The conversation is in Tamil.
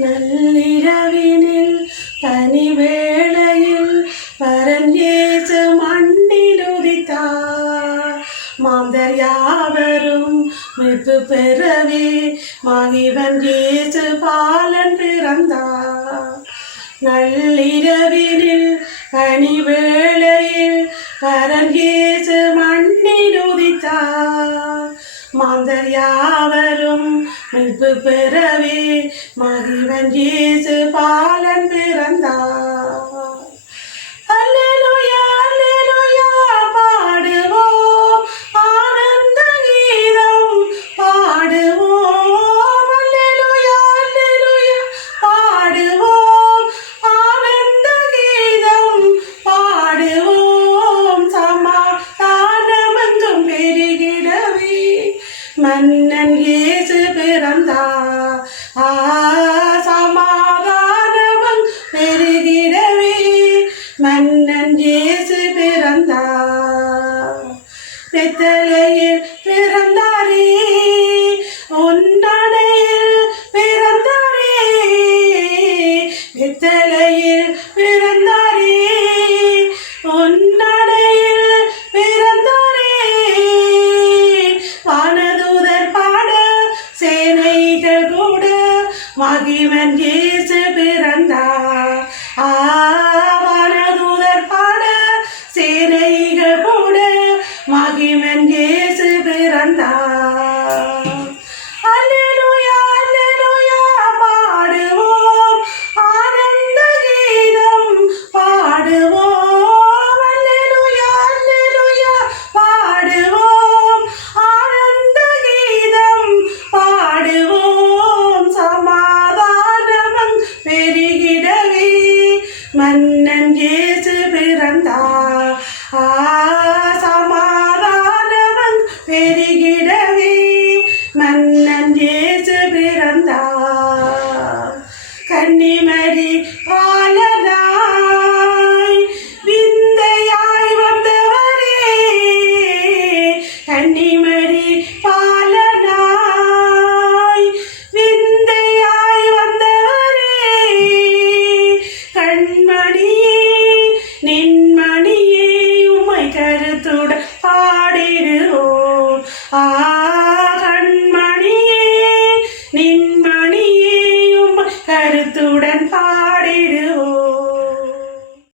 நள்ளிரவினில் பனிவேளையில் பரன் இயேசு மண்ணில் உதித்தார். மாந்தர் யாவரும் மீட்பு பெறவே மகிவன் இயேசு பாலன் பிறந்தார். நள்ளிரவினில் பனிவேளையில் பரன் இயேசு மண்ணில் உதித்தார். மாந்தர் யாவரும் மீட்பு பெறவே மகிவன் இயேசு பாலன் பிறந்தார். அல்லேலூயா அல்லேலூயா பாடுவோம், ஆனந்த கீதம் பாடுவோம். அல்லேலூயா அல்லேலூயா பாடுவோம், ஆனந்த கீதம் பாடுவோம். சமாதானமெங்கும் பெருகிடவே மன்னன் இயேசு பிறந்தார். சமாதானம் பெருகிடவே மன்னன் இயேசு பிறந்தார். பெத்தலேயில் பிறந்தாரே, உன்னடையில் பிறந்தாரே. பெத்தலேயில் பிறந்தாரே, உன்னடையில் பிறந்தாரே. வானதூதர் பாட சேனைகள் கூட மகிவன் இயேசு பிறந்தார்.